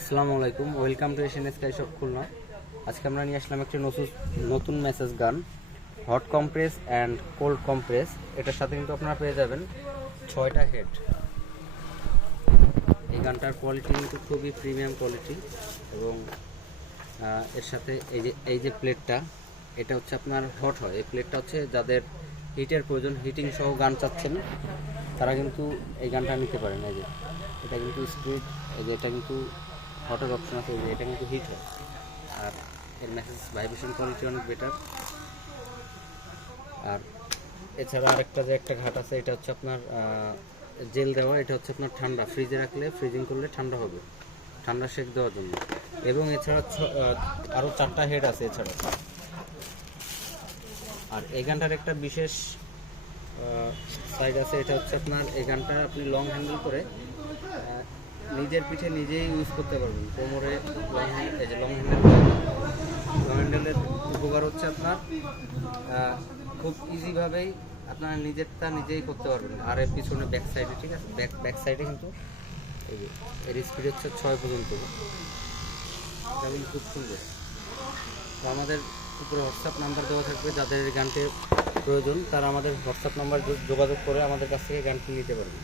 আসসালামু আলাইকুম, welcome to Asian sky shop Khulna. আজকে আমরা নিয়ে আসলাম একটি নতুন মেসেজ গান, hot compress and cold compress. এটার সাথে কিন্তু আপনারা পেয়ে যাবেন 6টা হেড। এই গানটার কোয়ালিটি কিন্তু খুবই প্রিমিয়াম কোয়ালিটি এবং এর সাথে এই যে প্লেটটা, এটা হচ্ছে আপনার হট হয়। এই প্লেটটা হচ্ছে যাদের হিটের প্রয়োজন, হিটিং সহ গান চাচ্ছেন, তারা কিন্তু এই গানটা নিতে পারেন। এই যে এটা কিন্তু স্পিড, এই যে এটা কিন্তু হটের অপশন আছে, এই যে এটা কিন্তু হিট হয়। আর এর মেসেজ ভাইব্রেশন কোয়ালিটি অনেক বেটার। আর এছাড়া আরেকটা যে একটা ঘাট আছে, এটা হচ্ছে আপনার জেল দেওয়া। এটা হচ্ছে আপনার ঠান্ডা, ফ্রিজে রাখলে, ফ্রিজিং করলে ঠান্ডা হবে, ঠান্ডা শেক দেওয়ার জন্য। এবং এছাড়া আরও 4টা হেড আছে এছাড়া। আর এই গানটার একটা বিশেষ সাইড আছে, এটা হচ্ছে আপনার এই গানটা আপনি লং হ্যান্ডেল করে নিজের পিঠে নিজেই ইউজ করতে পারবেন। কোমরে এই যে লং হ্যান্ডেলের উপকার হচ্ছে আপনার খুব ইজিভাবেই আপনার নিজেরটা নিজেই করতে পারবেন। আর এর পিছনে ব্যাক সাইডে, ঠিক আছে, ব্যাক সাইডে কিন্তু এই যে এর স্পিড হচ্ছে 6 পর্যন্ত। এটা কিন্তু খুব সুন্দর। তো আমাদের উপরে হোয়াটসঅ্যাপ নাম্বার দেওয়া থাকবে, যাদের এই গানটির প্রয়োজন তারা আমাদের হোয়াটসঅ্যাপ নাম্বার যোগাযোগ করে আমাদের কাছ থেকে গানটি নিতে পারবে।